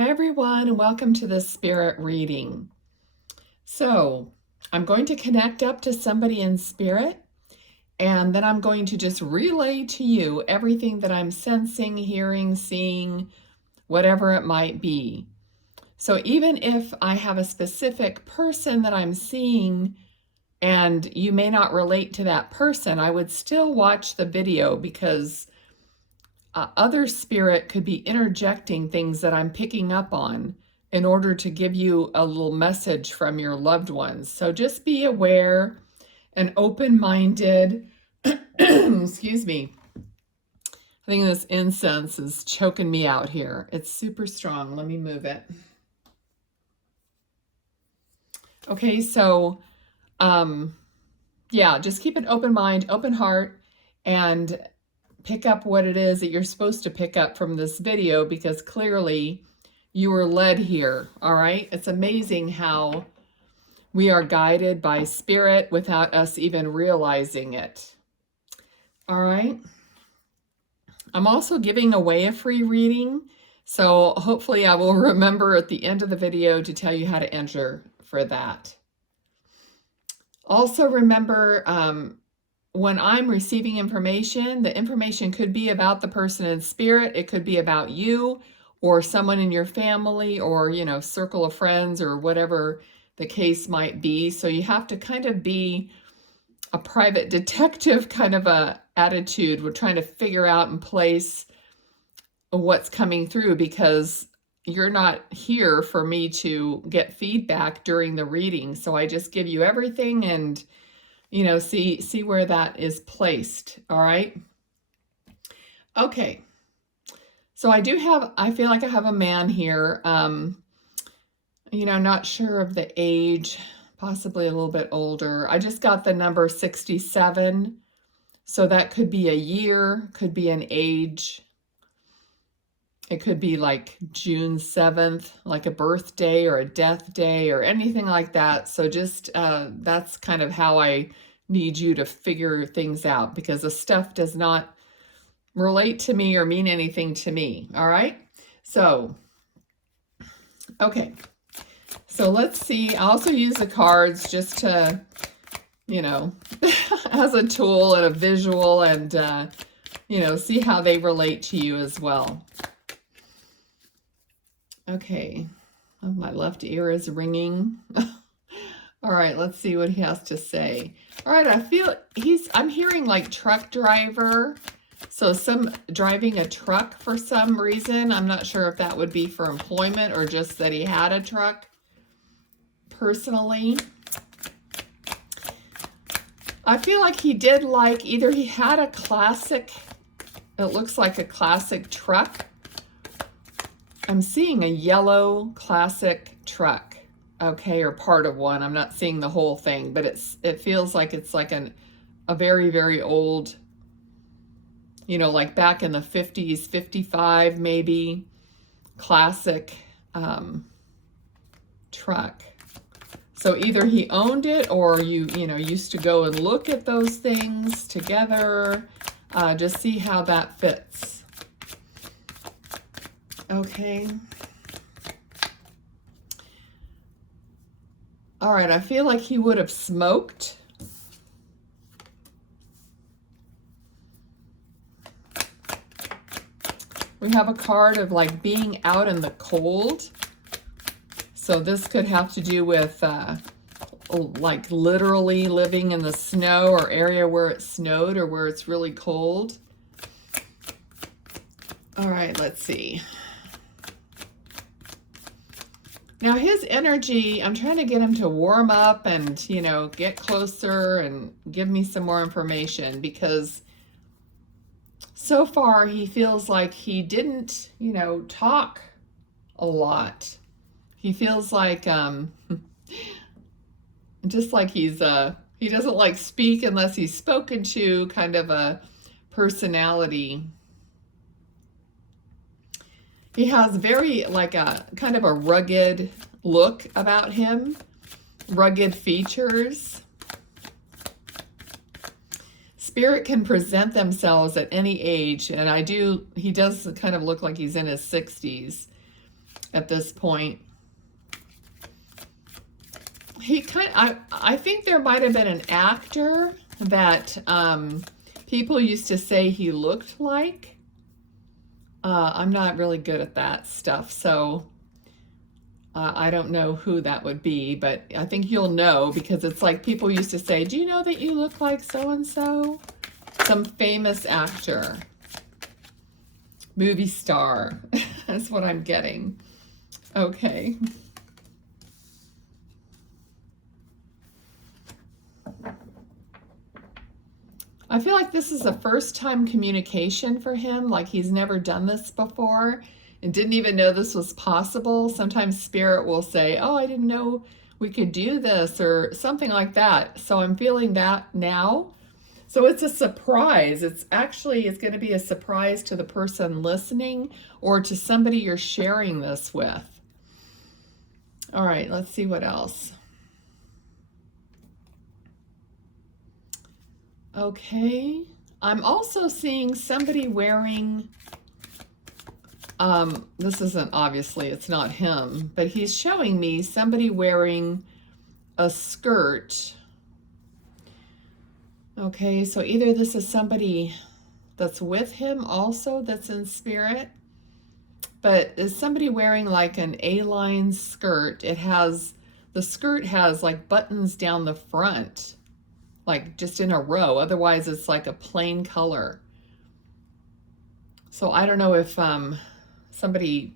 Hi everyone, and welcome to this spirit reading. So I'm going to connect up to somebody in spirit, and then I'm going to just relay to you everything that I'm sensing, hearing, seeing, whatever it might be. So even if I have a specific person that I'm seeing and you may not relate to that person, I would still watch the video because other spirit could be interjecting things that I'm picking up on in order to give you a little message from your loved ones. So just be aware and open-minded. Excuse me. I think this incense is choking me out here. It's super strong. Let me move it. Okay, so yeah, just keep an open mind, open heart, and pick up what it is that you're supposed to pick up from this video, because clearly you were led here. All right, it's amazing how we are guided by spirit without us even realizing it. All right, I'm also giving away a free reading, so hopefully I will remember at the end of the video to tell you how to enter for that. Also remember, when I'm receiving information, the information could be about the person in spirit. It could be about you or someone in your family or, circle of friends or whatever the case might be. So you have to kind of be a private detective kind of a attitude. We're trying to figure out and place what's coming through, because you're not here for me to get feedback during the reading. So I just give you everything and see where that is placed. All right. Okay. So I feel like I have a man here. Not sure of the age, possibly a little bit older. I just got the number 67. So that could be a year, could be an age. It could be like June 7th, like a birthday or a death day or anything like that. So just that's kind of how I need you to figure things out, because the stuff does not relate to me or mean anything to me. All right. So, okay. So let's see. I also use the cards just to, as a tool and a visual, and, see how they relate to you as well. Okay, oh, my left ear is ringing. All right, let's see what he has to say. All right, I'm hearing like truck driver. So some driving a truck for some reason. I'm not sure if that would be for employment or just that he had a truck personally. I feel like he did either he had a classic, it looks like a classic truck. I'm seeing a yellow classic truck, okay, or part of one. I'm not seeing the whole thing, but it feels like it's like a very, very old, like back in the 50s, 55 maybe, classic truck. So either he owned it or you used to go and look at those things together. Just see how that fits. Okay. All right, I feel like he would have smoked. We have a card of like being out in the cold. So this could have to do with like literally living in the snow or area where it snowed or where it's really cold. All right, let's see. Now his energy, I'm trying to get him to warm up and, get closer and give me some more information, because so far he feels like he didn't, talk a lot. He feels like, just like he doesn't like speak unless he's spoken to, kind of a personality. He has very like a kind of a rugged look about him, rugged features. Spirit can present themselves at any age, and he does kind of look like he's in his 60s. at this point. I think there might have been an actor that people used to say he looked like. I'm not really good at that stuff, so I don't know who that would be, but I think you'll know, because it's like people used to say, do you know that you look like so-and-so? Some famous actor, movie star. That's what I'm getting. Okay. I feel like this is a first time communication for him, like he's never done this before and didn't even know this was possible. Sometimes Spirit will say, oh, I didn't know we could do this, or something like that. So I'm feeling that now. So it's a surprise. It's going to be a surprise to the person listening or to somebody you're sharing this with. All right, let's see what else. Okay, I'm also seeing somebody wearing, this isn't, obviously it's not him, but he's showing me somebody wearing a skirt. Okay, so either this is somebody that's with him also, that's in spirit, but is somebody wearing like an A-line skirt. The skirt has like buttons down the front, like just in a row. Otherwise it's like a plain color. So I don't know if somebody,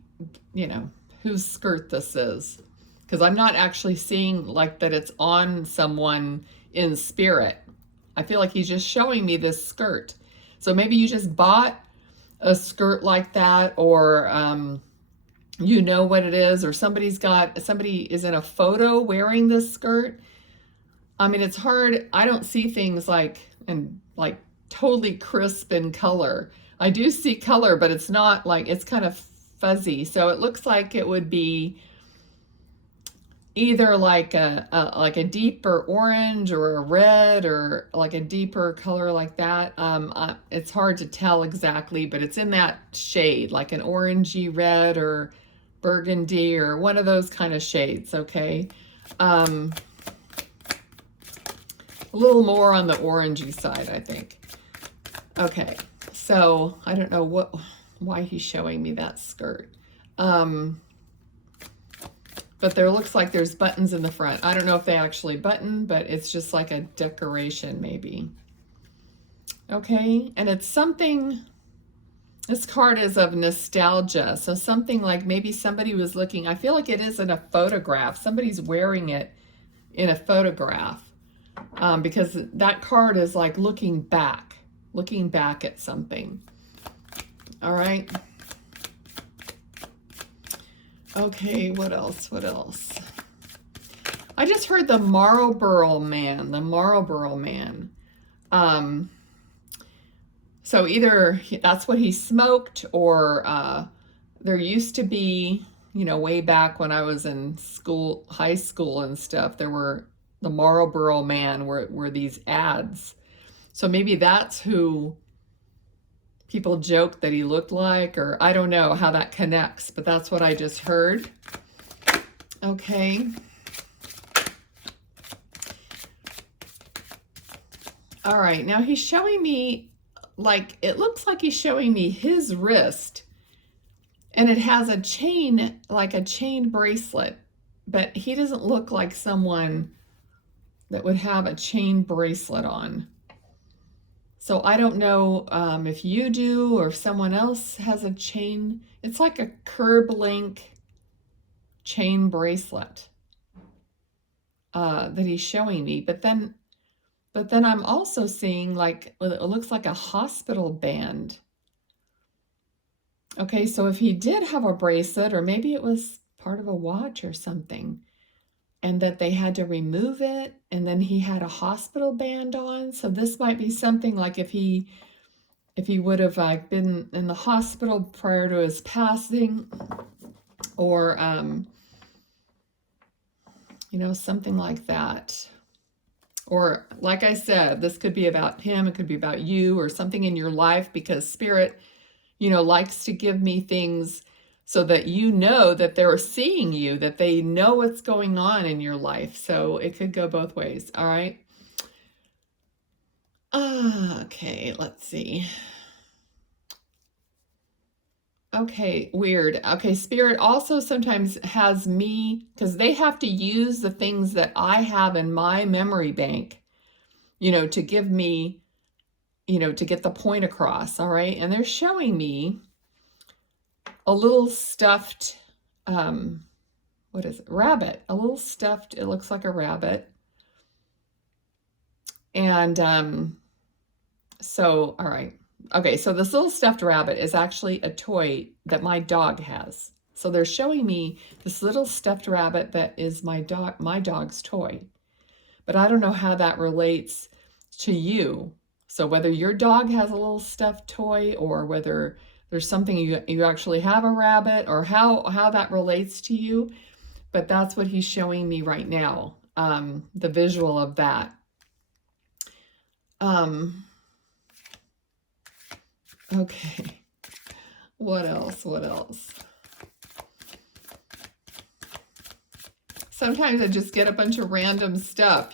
whose skirt this is, because I'm not actually seeing like that it's on someone in spirit. I feel like he's just showing me this skirt. So maybe you just bought a skirt like that, or you know what it is, or somebody is in a photo wearing this skirt. I mean, it's hard. I don't see things like totally crisp in color. I do see color, but it's not like, it's kind of fuzzy. So it looks like it would be either like a deeper orange or a red, or like a deeper color like that. It's hard to tell exactly, but it's in that shade, like an orangey red or burgundy, or one of those kind of shades. Okay. A little more on the orangey side, I think. Okay, so I don't know why he's showing me that skirt. But there looks like there's buttons in the front. I don't know if they actually button, but it's just like a decoration maybe. Okay, and it's something, this card is of nostalgia. So something like maybe somebody was looking, I feel like it is in a photograph. Somebody's wearing it in a photograph. Because that card is like looking back at something. All right. Okay, what else? I just heard the Marlboro Man, so either that's what he smoked, or there used to be, way back when I was in school, high school and stuff, there were the Marlboro Man were these ads. So maybe that's who people joked that he looked like, or I don't know how that connects, but that's what I just heard. Okay. All right, now he's showing me, like, it looks like he's showing me his wrist, and it has a chain, like a chain bracelet, but he doesn't look like someone that would have a chain bracelet on. So I don't know if you do, or if someone else has a chain. It's like a curb link chain bracelet that he's showing me. But then I'm also seeing like, it looks like a hospital band. Okay, so if he did have a bracelet, or maybe it was part of a watch or something, and that they had to remove it, and then he had a hospital band on. So this might be something like if he would have like been in the hospital prior to his passing, or something like that. Or like I said, this could be about him, it could be about you, or something in your life, because Spirit, likes to give me things so that you know that they're seeing you, that they know what's going on in your life. So it could go both ways. All right. Okay, let's see. Okay, weird. Okay, Spirit also sometimes has me, because they have to use the things that I have in my memory bank, to give me, to get the point across. All right. And they're showing me a little stuffed, what is it? Rabbit. A little stuffed, it looks like a rabbit. And so, all right. Okay, so this little stuffed rabbit is actually a toy that my dog has. So they're showing me this little stuffed rabbit that is my dog's toy. But I don't know how that relates to you. So whether your dog has a little stuffed toy, or whether there's something you actually have a rabbit, or how that relates to you. But that's what he's showing me right now, the visual of that. Okay, what else? Sometimes I just get a bunch of random stuff,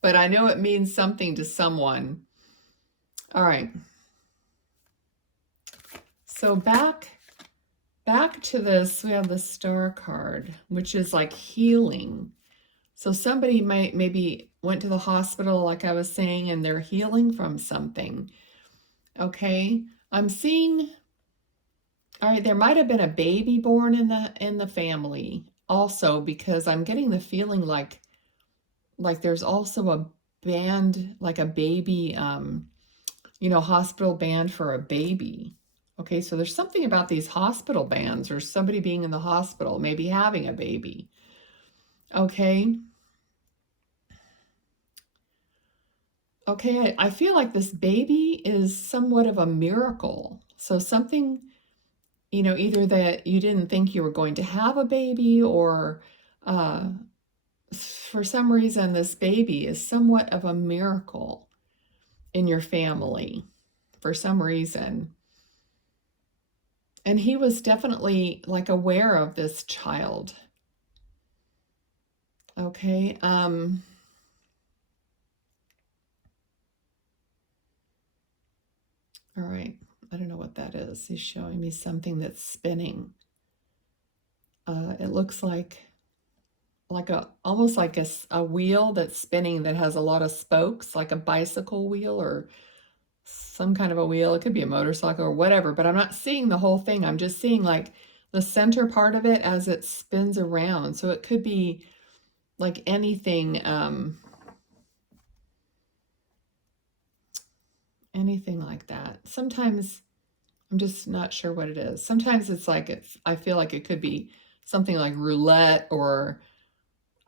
but I know it means something to someone. All right. So back to this, we have the Star card, which is like healing. So somebody maybe went to the hospital, like I was saying, and they're healing from something. Okay, I'm seeing, all right, there might have been a baby born in the family also, because I'm getting the feeling like there's also a band, like a baby, hospital band for a baby. Okay, so there's something about these hospital bands, or somebody being in the hospital, maybe having a baby. Okay. Okay, I feel like this baby is somewhat of a miracle. So something, either that you didn't think you were going to have a baby, or for some reason this baby is somewhat of a miracle in your family for some reason. And he was definitely like aware of this child. Okay, all right, I don't know what that is. He's showing me something that's spinning. It looks like almost like a wheel that's spinning, that has a lot of spokes, like a bicycle wheel or some kind of a wheel. It could be a motorcycle or whatever, but I'm not seeing the whole thing. I'm just seeing like the center part of it as it spins around. So it could be like anything, anything like that. Sometimes I'm just not sure what it is. Sometimes it's like, I feel like it could be something like roulette, or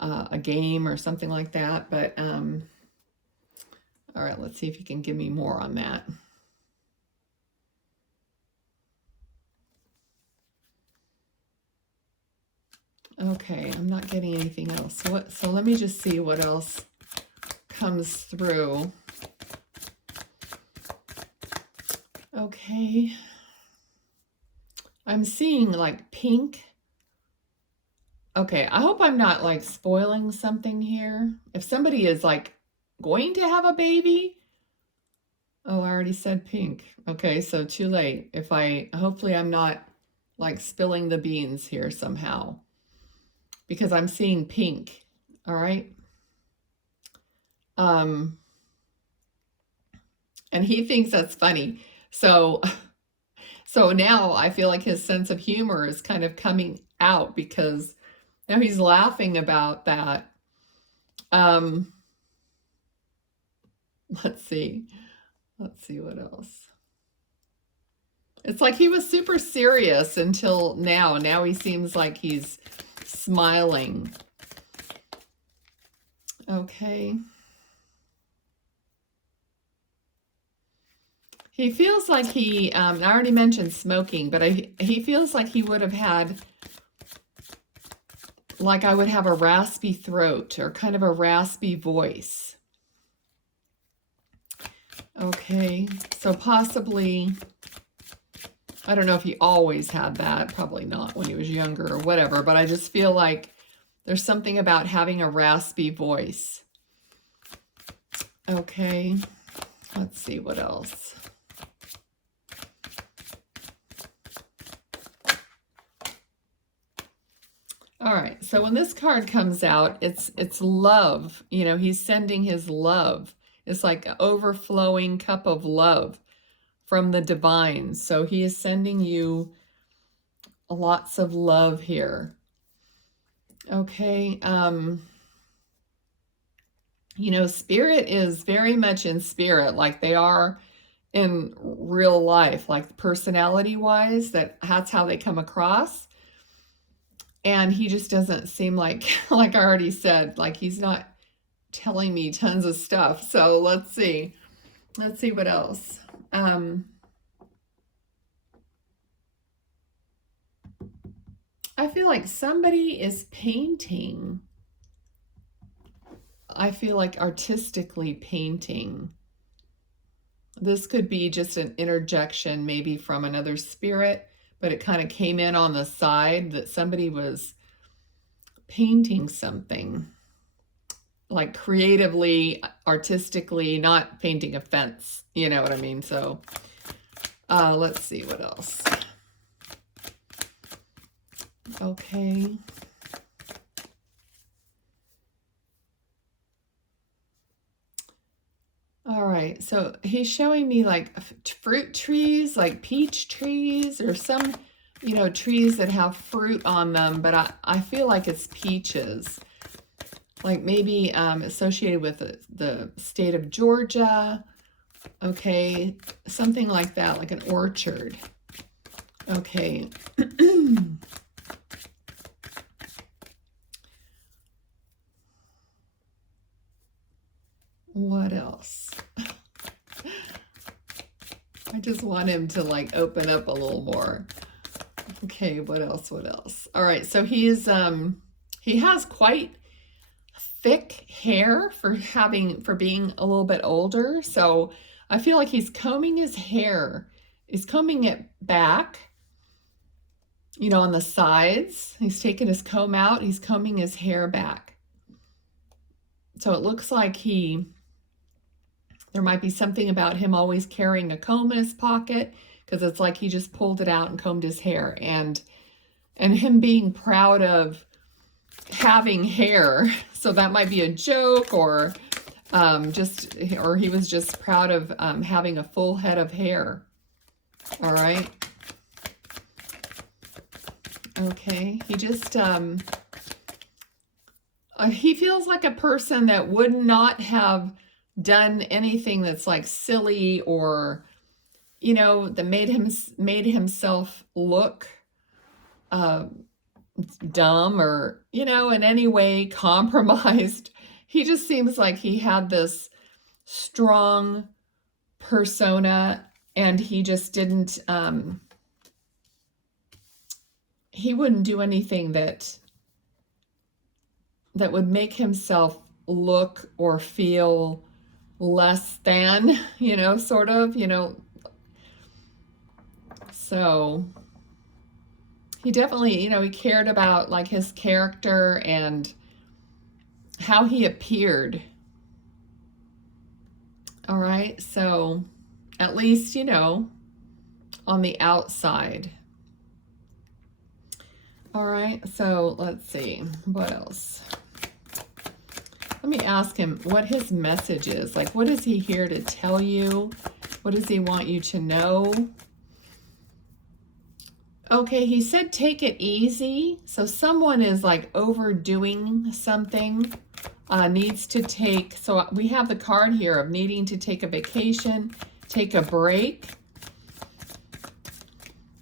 a game or something like that. But all right, let's see if you can give me more on that. Okay, I'm not getting anything else. So let me just see what else comes through. Okay. I'm seeing like pink. Okay, I hope I'm not like spoiling something here. If somebody is like going to have a baby. Oh, I already said pink. Okay, so too late. Hopefully I'm not like spilling the beans here somehow, because I'm seeing pink. All right. And he thinks that's funny. So now I feel like his sense of humor is kind of coming out, because now he's laughing about that. Let's see what else. It's like he was super serious until now. Now he seems like he's smiling. Okay. He feels like I already mentioned smoking, but he feels like he would have had, like I would have a raspy throat, or kind of a raspy voice. Okay, so possibly I don't know if he always had that, probably not when he was younger or whatever, but I just feel like there's something about having a raspy voice. Okay, let's see what else. All right, so when this card comes out, it's love. You know, he's sending his love. It's like an overflowing cup of love from the divine. So he is sending you lots of love here. Okay, you know, spirit is very much in spirit, like they are in real life, like personality-wise, that's how they come across. And he just doesn't seem like I already said, like he's not telling me tons of stuff. So let's see what else. I feel like somebody is painting. I feel like artistically painting. This could be just an interjection maybe from another spirit, but it kind of came in on the side that somebody was painting something, like creatively, artistically, not painting a fence, you know what I mean? So let's see what else. Okay. All right, so he's showing me like fruit trees, like peach trees or some, you know, trees that have fruit on them, but I feel like it's peaches, like maybe associated with the state of Georgia, okay, something like that, like an orchard, okay. What else? I just want him to like open up a little more. Okay, what else? All right, so he has quite thick hair for being a little bit older. So I feel like he's combing his hair. He's combing it back, you know, on the sides. He's taking his comb out. He's combing his hair back. So it looks like there might be something about him always carrying a comb in his pocket, because it's like he just pulled it out and combed his hair, and him being proud of having hair. So that might be a joke, or he was just proud of having a full head of hair. All right. Okay. He just he feels like a person that would not have done anything that's like silly, or you know, that made himself look dumb, or you know, in any way compromised. He just seems like he had this strong persona, and he just didn't he wouldn't do anything that would make himself look or feel less than, you know, sort of, you know. So he definitely, you know, he cared about like his character and how he appeared. All right, so at least, you know, on the outside. All right, so let's see, what else? Let me ask him what his message is. Like, what is he here to tell you? What does he want you to know? Okay, he said take it easy. So someone is like overdoing something, needs to take, so we have the card here of needing to take a vacation, take a break.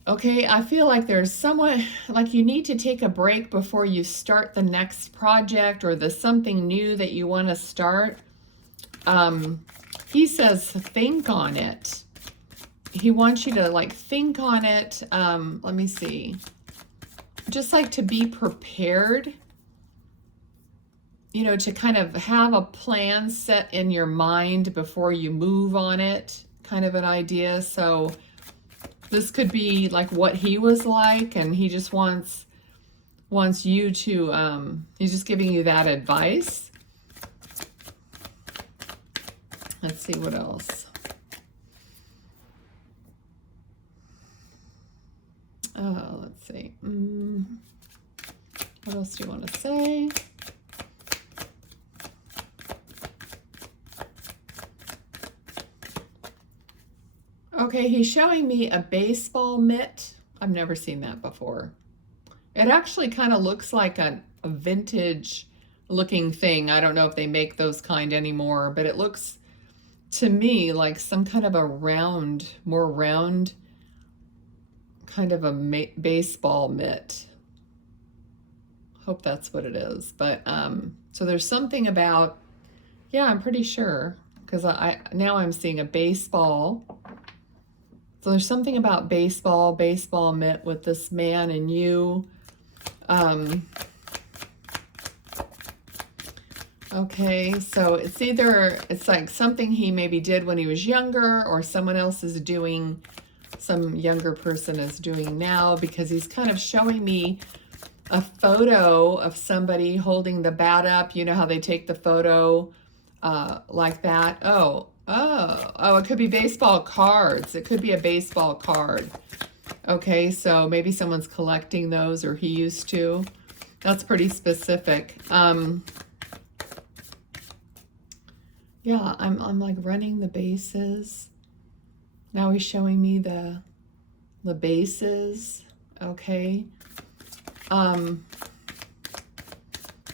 Okay, I feel like there's someone, like you need to take a break before you start the next project, or the something new that you want to start. He says think on it. He wants you to like think on it. Let me see. Just like to be prepared, you know, to kind of have a plan set in your mind before you move on it, kind of an idea. So This could be like what he was like, and he just wants you to, he's just giving you that advice. Let's see what else. Let's see. What else do you want to say? Okay, he's showing me a baseball mitt. I've never seen that before. It actually kind of looks like a vintage looking thing. I don't know if they make those kind anymore, but it looks to me like some kind of a more round kind of a baseball mitt. Hope that's what it is. But so there's something about, yeah, I'm pretty sure, because now I'm seeing a baseball. So there's something about baseball mitt with this man and you. Okay, so it's like something he maybe did when he was younger, or someone else is doing, some younger person is doing now, because he's kind of showing me a photo of somebody holding the bat up. You know how they take the photo like that? Oh, it could be baseball cards. It could be a baseball card. Okay, so maybe someone's collecting those, or he used to. That's pretty specific. Yeah, I'm like running the bases. Now he's showing me the bases. Okay.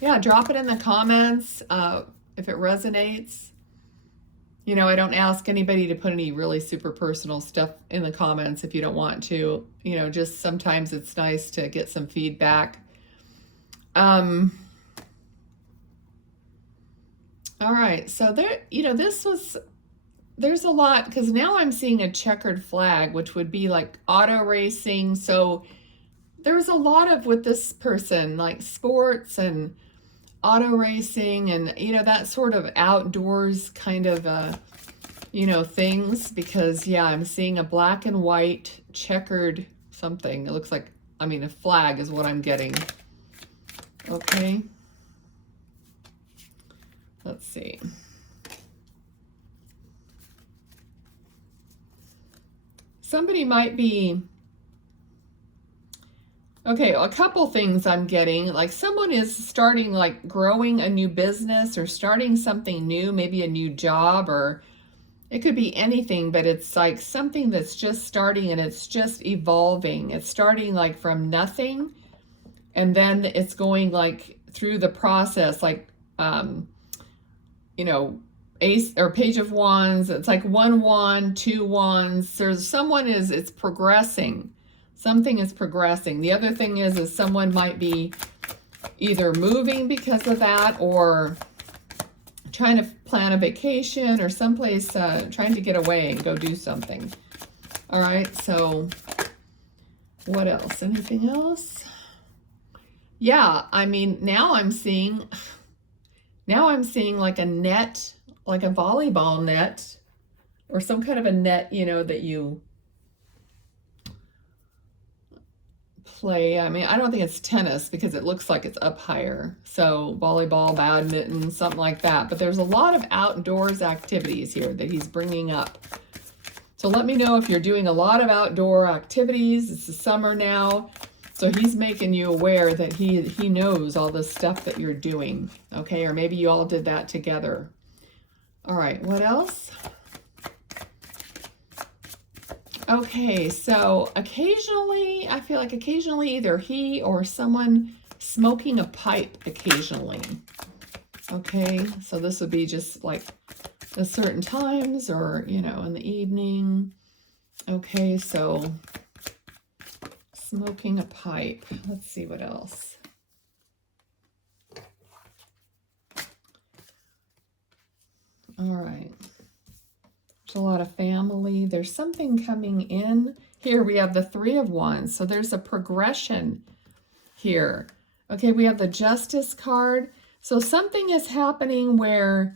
Yeah, drop it in the comments if it resonates. You know, I don't ask anybody to put any really super personal stuff in the comments if you don't want to. You know, just sometimes it's nice to get some feedback. All right, so there, you know, there's a lot, because now I'm seeing a checkered flag, which would be like auto racing. So there's a lot of, with this person, like sports and auto racing and, you know, that sort of outdoors kind of, you know, things, because, yeah, I'm seeing a black and white checkered something. It looks like, I mean, a flag is what I'm getting. Okay. Let's see. Somebody might be, okay, a couple things I'm getting, like someone is starting, like growing a new business or starting something new, maybe a new job, or it could be anything, but it's like something that's just starting and it's just evolving. It's starting like from nothing, and then it's going like through the process, like, you know, ace or page of wands. It's like 1 wand, 2 wands. There's it's progressing. Something is progressing. The other thing is someone might be either moving because of that, or trying to plan a vacation, or someplace trying to get away and go do something. All right, so what else? Anything else? Yeah, I mean, now I'm seeing like a net, like a volleyball net, or some kind of a net, you know, that you play. I mean, I don't think it's tennis because it looks like it's up higher. So volleyball, badminton, something like that. But there's a lot of outdoors activities here that he's bringing up. So let me know if you're doing a lot of outdoor activities. It's the summer now. So he's making you aware that he knows all the stuff that you're doing. Okay, or maybe you all did that together. All right, what else? Okay, so occasionally, I feel like occasionally either he or someone smoking a pipe occasionally. Okay, so this would be just like at certain times, or, you know, in the evening. Okay, so smoking a pipe. Let's see what else. All right. There's a lot of family. There's something coming in. Here we have the 3 of Wands. So there's a progression here. Okay, we have the Justice card. So something is happening where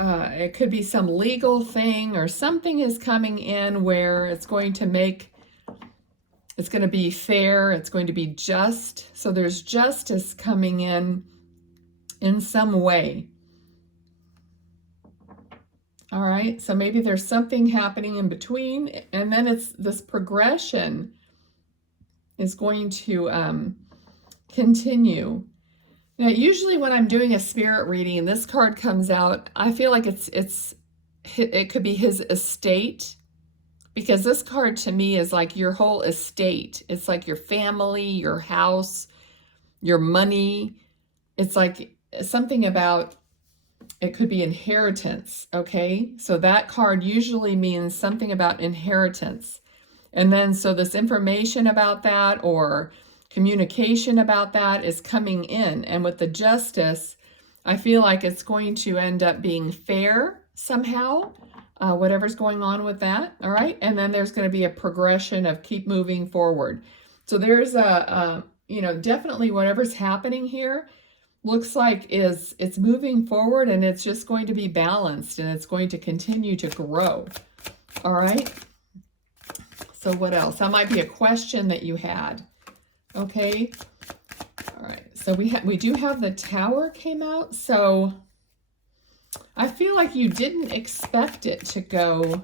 It could be some legal thing, or something is coming in where it's going to be fair, it's going to be just. So there's justice coming in some way. All right, so maybe there's something happening in between, and then it's this progression is going to continue. Now, usually when I'm doing a spirit reading and this card comes out, I feel like it could be his estate, because this card to me is like your whole estate. It's like your family, your house, your money. It's like something about, it could be inheritance, okay? So that card usually means something about inheritance. And then so this information about that, or communication about that, is coming in. And with the justice, I feel like it's going to end up being fair somehow, whatever's going on with that, all right? And then there's going to be a progression of keep moving forward. So there's definitely whatever's happening here looks like it's moving forward, and it's just going to be balanced, and it's going to continue to grow, all right? So what else? That might be a question that you had. Okay. All right. So we do have the Tower came out. So I feel like you didn't expect it to go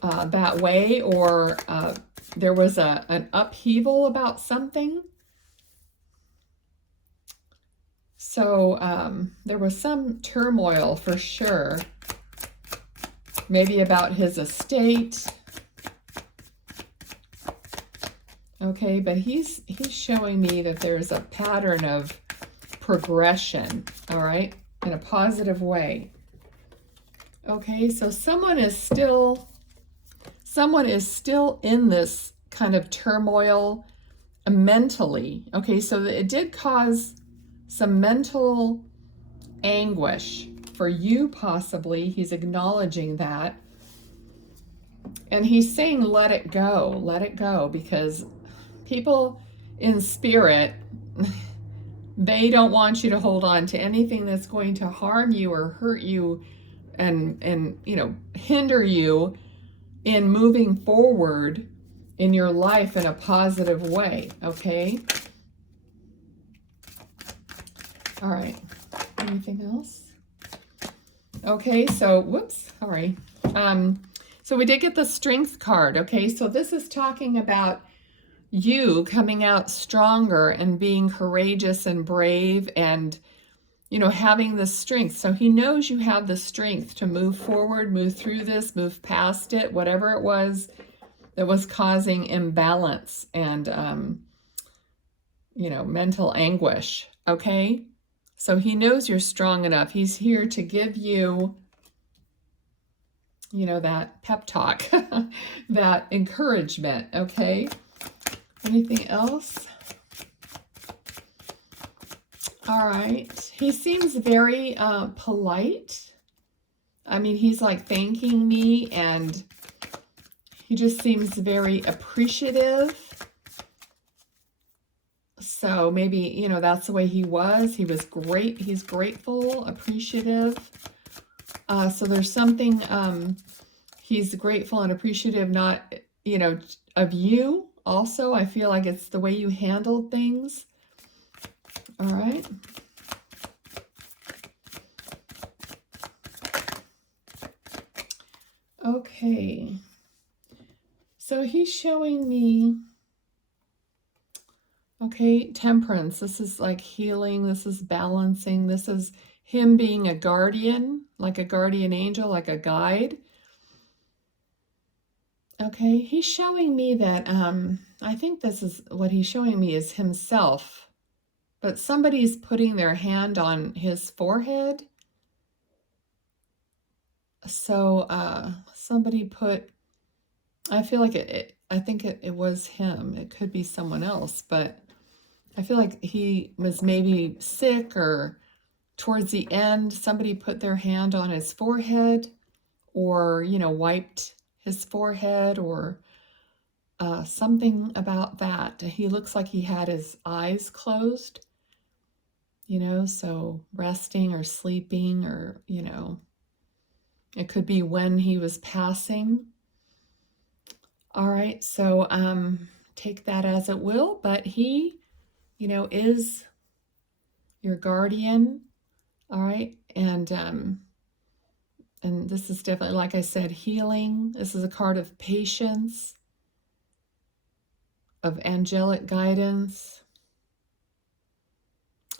that way, or there was an upheaval about something. So there was some turmoil for sure. Maybe about his estate. Okay, but he's showing me that there's a pattern of progression, all right, in a positive way. Okay, so someone is still in this kind of turmoil mentally. Okay, so it did cause some mental anguish for you, possibly. He's acknowledging that. And he's saying, let it go, because people in spirit, they don't want you to hold on to anything that's going to harm you or hurt you and hinder you in moving forward in your life in a positive way, okay? All right, anything else? Okay, so, whoops, all right. So we did get the Strength card, okay? So this is talking about you coming out stronger and being courageous and brave and, having the strength. So he knows you have the strength to move forward, move through this, move past it, whatever it was that was causing imbalance and, mental anguish, okay? So he knows you're strong enough. He's here to give you, that pep talk, that encouragement, okay? Anything else? All right. He seems very polite. I mean, he's like thanking me, and he just seems very appreciative. So maybe, that's the way he was. He was great. He's grateful, appreciative. So there's something, he's grateful and appreciative, not, of you also. I feel like it's the way you handled things. All right. Okay. So he's showing me, okay, temperance. This is like healing. This is balancing. This is him being a guardian, like a guardian angel, like a guide. Okay, he's showing me that, I think this is what he's showing me is himself, but somebody's putting their hand on his forehead. So somebody put, I feel like I think it was him. It could be someone else, but I feel like he was maybe sick, or towards the end, somebody put their hand on his forehead, or, wiped his forehead, or something about that. He looks like he had his eyes closed. you know, so resting or sleeping, or, you know, it could be when he was passing. All right, so take that as it will, but he, you know, is your guardian. All right, and this is definitely, like I said, healing. This is a card of patience, of angelic guidance.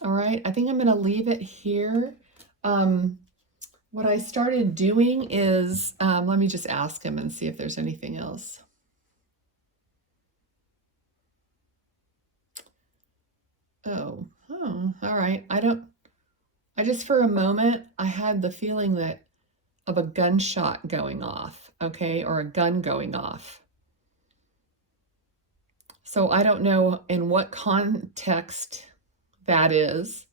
All right, I think I'm going to leave it here. What I started doing is, let me just ask him and see if there's anything else. Oh, all right. I just, for a moment, I had the feeling that of a gunshot going off, okay, or a gun going off. So I don't know in what context that is,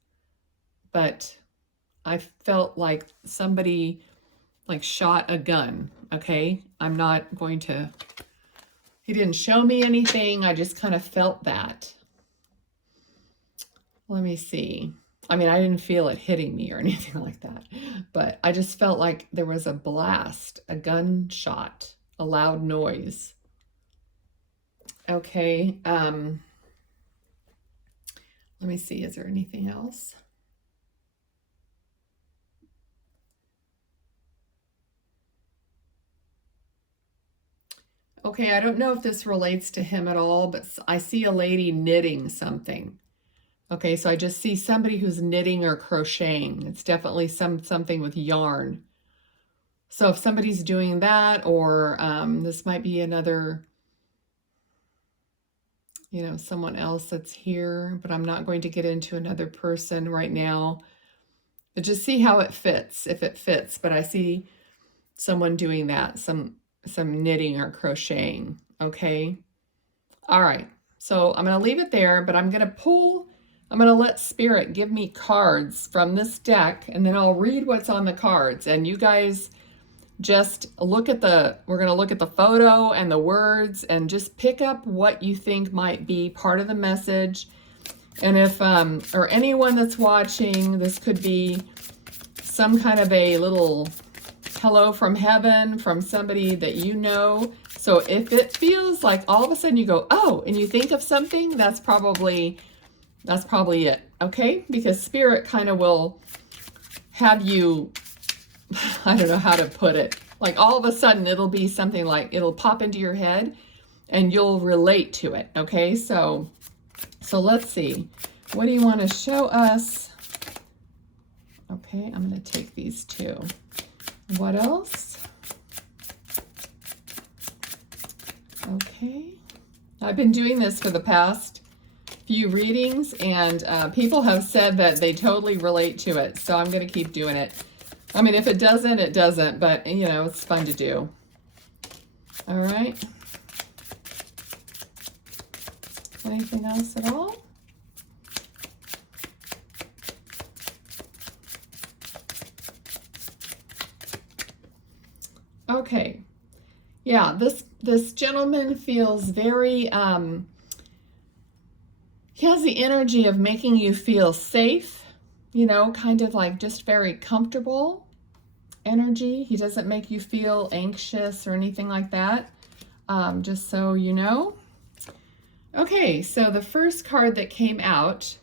but I felt like somebody like shot a gun, okay? I'm not going to, he didn't show me anything. I just kind of felt that. Let me see. I mean, I didn't feel it hitting me or anything like that, but I just felt like there was a blast, a gunshot, a loud noise. Okay, let me see, is there anything else? Okay, I don't know if this relates to him at all, but I see a lady knitting something. Okay, so I just see somebody who's knitting or crocheting. It's definitely something with yarn. So if somebody's doing that, or this might be another, you know, someone else that's here, but I'm not going to get into another person right now. But just see how it fits, if it fits. But I see someone doing that, some knitting or crocheting, okay? All right, so I'm gonna leave it there, but I'm gonna let Spirit give me cards from this deck, and then I'll read what's on the cards. And you guys just look at we're gonna look at the photo and the words and just pick up what you think might be part of the message. And if, or anyone that's watching, this could be some kind of a little hello from heaven from somebody that you know. So if it feels like all of a sudden you go, oh, and you think of something, that's probably it, okay? Because Spirit kind of will have you, I don't know how to put it, like all of a sudden it'll be something like, it'll pop into your head and you'll relate to it, okay? So let's see. What do you want to show us? Okay, I'm going to take these two. What else? Okay. I've been doing this for the past few readings, and people have said that they totally relate to it, so I'm going to keep doing it. I mean, if it doesn't, it doesn't, but, you know, it's fun to do. All right. Anything else at all? Okay. Yeah, this gentleman feels very, he has the energy of making you feel safe, you know, kind of like just very comfortable energy. He doesn't make you feel anxious or anything like that, just so you know. Okay, so the first card that came out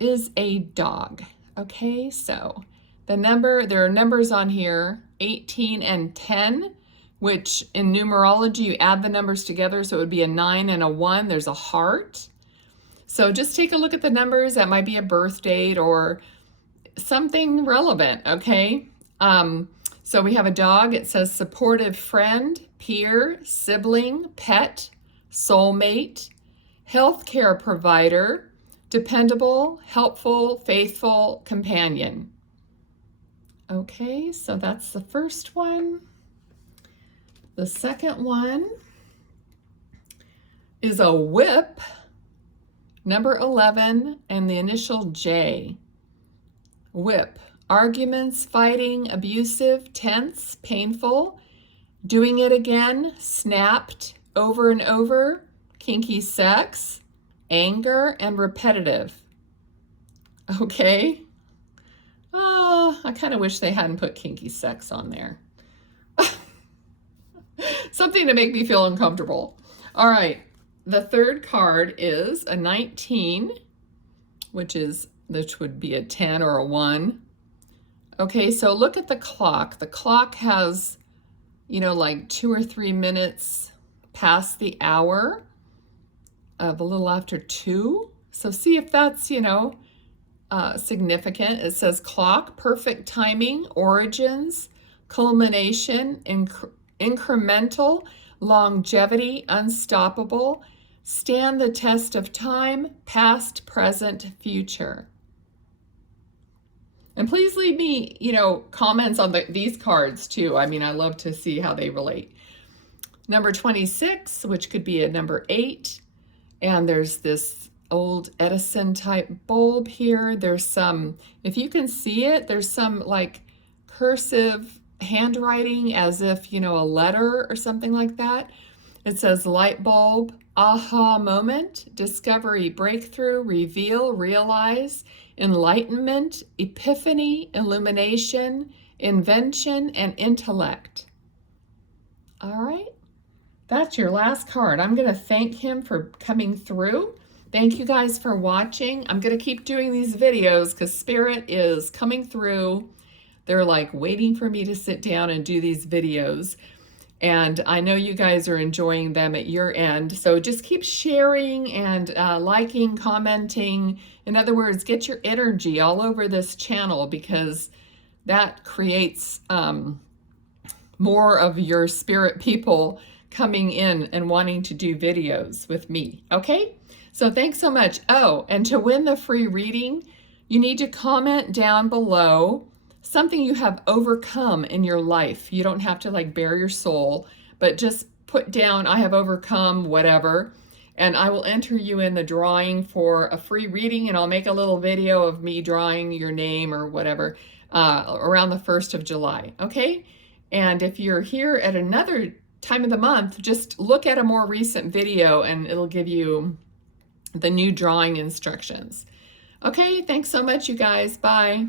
is a dog. Okay, so there are numbers on here, 18 and 10, which in numerology, you add the numbers together, so it would be a 9 and a 1. There's a heart. So just take a look at the numbers. That might be a birth date or something relevant, okay? So we have a dog. It says supportive friend, peer, sibling, pet, soulmate, healthcare provider, dependable, helpful, faithful, companion. Okay, so that's the first one. The second one is a whip, number 11, and the initial J. Whip, arguments, fighting, abusive, tense, painful, doing it again, snapped, over and over, kinky sex, anger, and repetitive. Okay. Oh, I kind of wish they hadn't put kinky sex on there. Something to make me feel uncomfortable. All right. The third card is a 19, which would be a 10 or a 1. Okay, so look at the clock. The clock has, like 2 or 3 minutes past the hour of a little after 2. So see if that's, significant. It says clock, perfect timing, origins, culmination, incremental, longevity, unstoppable, stand the test of time, past, present, future. And please leave me, comments on these cards too. I mean, I love to see how they relate. Number 26, which could be a number 8. And there's this old Edison type bulb here. There's some, if you can see it, there's some like cursive handwriting as if, a letter or something like that. It says light bulb, aha moment, discovery, breakthrough, reveal, realize, enlightenment, epiphany, illumination, invention, and intellect. All right, that's your last card. I'm going to thank him for coming through. Thank you guys for watching. I'm going to keep doing these videos because Spirit is coming through. They're like waiting for me to sit down and do these videos. And I know you guys are enjoying them at your end. So just keep sharing and liking, commenting. In other words, get your energy all over this channel because that creates more of your spirit people coming in and wanting to do videos with me. Okay? So thanks so much. Oh, and to win the free reading, you need to comment down below something you have overcome in your life. You don't have to like bare your soul, but just put down, I have overcome whatever, and I will enter you in the drawing for a free reading, and I'll make a little video of me drawing your name or whatever around the 1st of July, okay? And if you're here at another time of the month, just look at a more recent video and it'll give you the new drawing instructions. Okay, thanks so much, you guys. Bye.